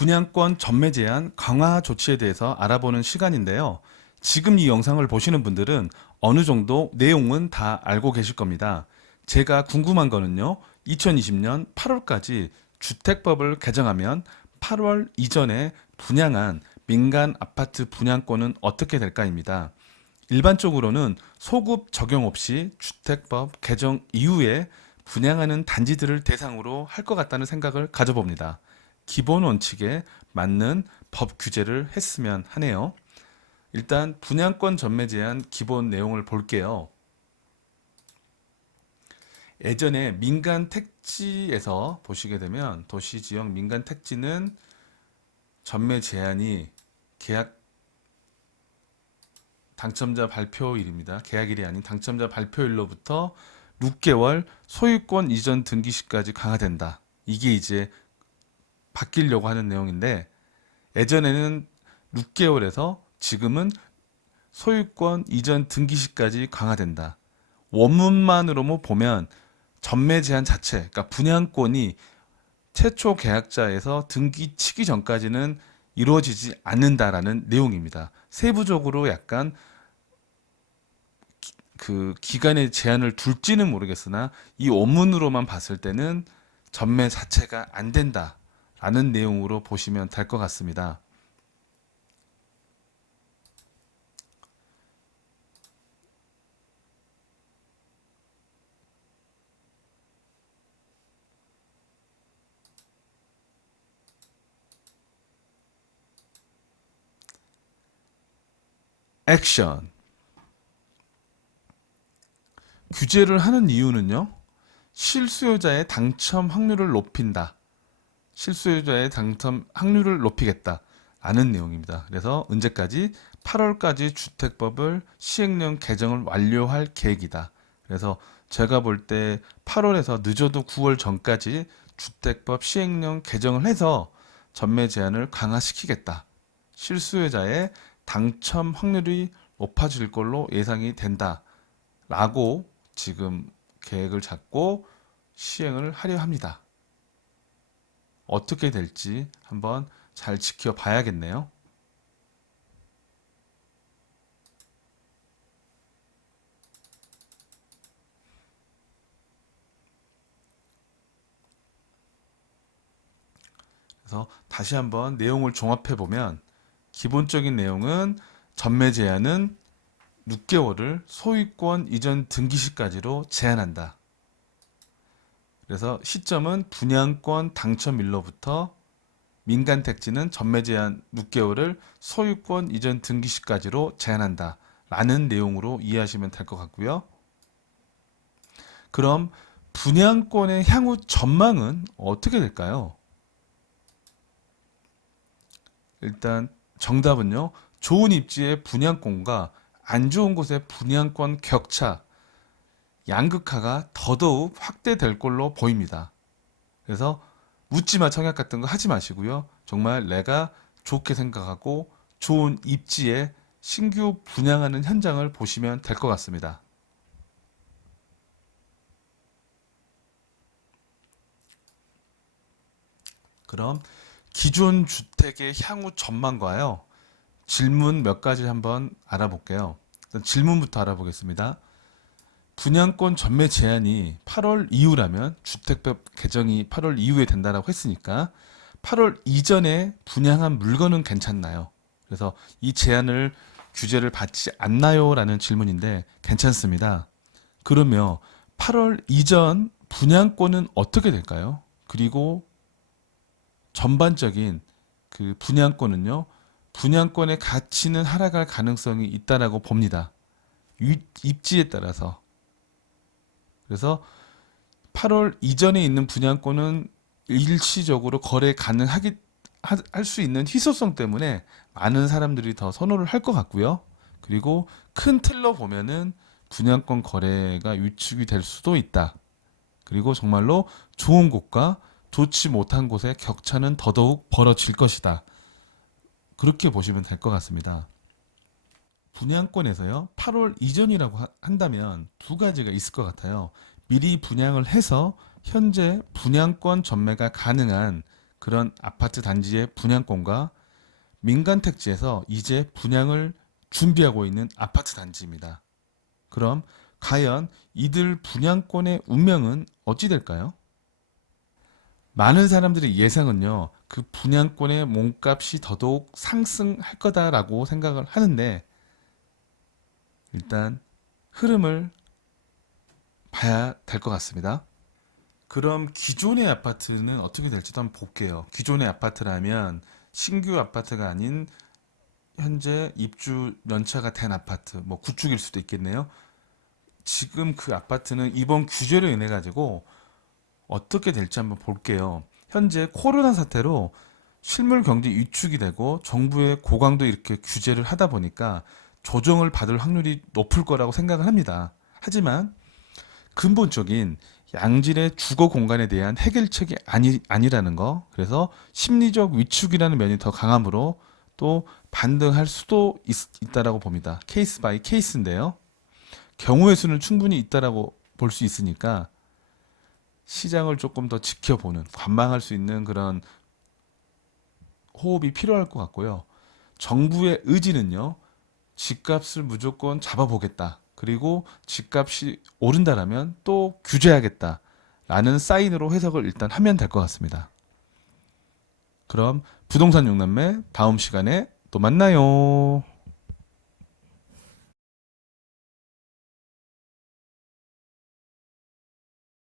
분양권 전매 제한 강화 조치에 대해서 알아보는 시간인데요. 지금 이 영상을 보시는 분들은 어느 정도 내용은 다 알고 계실 겁니다. 제가 궁금한 거는요, 2020년 8월까지 주택법을 개정하면 8월 이전에 분양한 민간 아파트 분양권은 어떻게 될까입니다. 일반적으로는 소급 적용 없이 주택법 개정 이후에 분양하는 단지들을 대상으로 할 것 같다는 생각을 가져봅니다. 기본 원칙에 맞는 법 규제를 했으면 하네요. 일단 분양권 전매 제한 기본 내용을 볼게요. 예전에 민간 택지에서 보시게 되면 도시 지역 민간 택지는 전매 제한이 계약 당첨자 발표일입니다. 계약일이 아닌 당첨자 발표일로부터 6개월 소유권 이전 등기 시까지 강화된다. 이게 이제 바뀌려고 하는 내용인데, 예전에는 6개월에서 지금은 소유권 이전 등기 시까지 강화된다. 원문만으로 보면 전매 제한 자체, 그러니까 분양권이 최초 계약자에서 등기 치기 전까지는 이루어지지 않는다라는 내용입니다. 세부적으로 약간 그 기간의 제한을 둘지는 모르겠으나 이 원문으로만 봤을 때는 전매 자체가 안 된다라는 내용으로 보시면 될 것 같습니다. 액션. 규제를 하는 이유는요, 실수요자의 당첨 확률을 높인다. 실수요자의 당첨 확률을 높이겠다. 라는 내용입니다. 그래서 언제까지? 8월까지 주택법을 시행령 개정을 완료할 계획이다. 그래서 제가 볼 때 8월에서 늦어도 9월 전까지 주택법 시행령 개정을 해서 전매 제한을 강화시키겠다. 실수요자의 당첨 확률이 높아질 걸로 예상이 된다. 라고 지금 계획을 잡고 시행을 하려 합니다. 어떻게 될지 한번 잘 지켜봐야겠네요. 그래서 다시 한번 내용을 종합해 보면, 기본적인 내용은 전매 제한은 6개월을 소유권 이전 등기 시까지로 제한한다. 그래서 시점은 분양권 당첨일로부터 민간 택지는 전매 제한 6개월을 소유권 이전 등기 시까지로 제한한다. 라는 내용으로 이해하시면 될 것 같고요. 그럼 분양권의 향후 전망은 어떻게 될까요? 일단 정답은요, 좋은 입지의 분양권과 안 좋은 곳의 분양권 격차, 양극화가 더더욱 확대될 걸로 보입니다. 그래서 묻지마 청약 같은 거 하지 마시고요. 정말 내가 좋게 생각하고 좋은 입지에 신규 분양하는 현장을 보시면 될 것 같습니다. 그럼 기존 주택의 향후 전망과요, 질문 몇 가지 한번 알아볼게요. 일단 질문부터 알아보겠습니다. 분양권 전매 제한이 8월 이후라면, 주택법 개정이 8월 이후에 된다라고 했으니까 8월 이전에 분양한 물건은 괜찮나요? 그래서 이 제한을 규제를 받지 않나요? 라는 질문인데 괜찮습니다. 그러면 8월 이전 분양권은 어떻게 될까요? 그리고 전반적인 그 분양권은요, 분양권의 가치는 하락할 가능성이 있다라고 봅니다. 입지에 따라서. 그래서 8월 이전에 있는 분양권은 일시적으로 거래 가능하기 할 수 있는 희소성 때문에 많은 사람들이 더 선호를 할 것 같고요. 그리고 큰 틀로 보면은 분양권 거래가 위축이 될 수도 있다. 그리고 정말로 좋은 곳과 좋지 못한 곳의 격차는 더더욱 벌어질 것이다. 그렇게 보시면 될 것 같습니다. 분양권에서요, 8월 이전이라고 한다면 두 가지가 있을 것 같아요. 미리 분양을 해서 현재 분양권 전매가 가능한 그런 아파트 단지의 분양권과 민간 택지에서 이제 분양을 준비하고 있는 아파트 단지입니다. 그럼 과연 이들 분양권의 운명은 어찌 될까요? 많은 사람들의 예상은요, 그 분양권의 몸값이 더더욱 상승할 거다라고 생각을 하는데, 일단 흐름을 봐야 될 것 같습니다. 그럼 기존의 아파트는 어떻게 될지도 한번 볼게요. 기존의 아파트라면 신규 아파트가 아닌 현재 입주 연차가 된 아파트, 뭐 구축일 수도 있겠네요. 지금 그 아파트는 이번 규제로 인해 가지고 어떻게 될지 한번 볼게요. 현재 코로나 사태로 실물 경제 위축이 되고 정부의 고강도 이렇게 규제를 하다 보니까 조정을 받을 확률이 높을 거라고 생각을 합니다. 하지만 근본적인 양질의 주거 공간에 대한 해결책이 아니라는 거. 그래서 심리적 위축이라는 면이 더 강하므로 또 반등할 수도 있다라고 봅니다. 케이스 바이 케이스인데요. 경우의 수는 충분히 있다라고 볼 수 있으니까 시장을 조금 더 지켜보는, 관망할 수 있는 그런 호흡이 필요할 것 같고요. 정부의 의지는요, 집값을 무조건 잡아보겠다. 그리고 집값이 오른다라면 또 규제하겠다. 라는 사인으로 해석을 일단 하면 될 것 같습니다. 그럼 부동산 용남매 다음 시간에 또 만나요.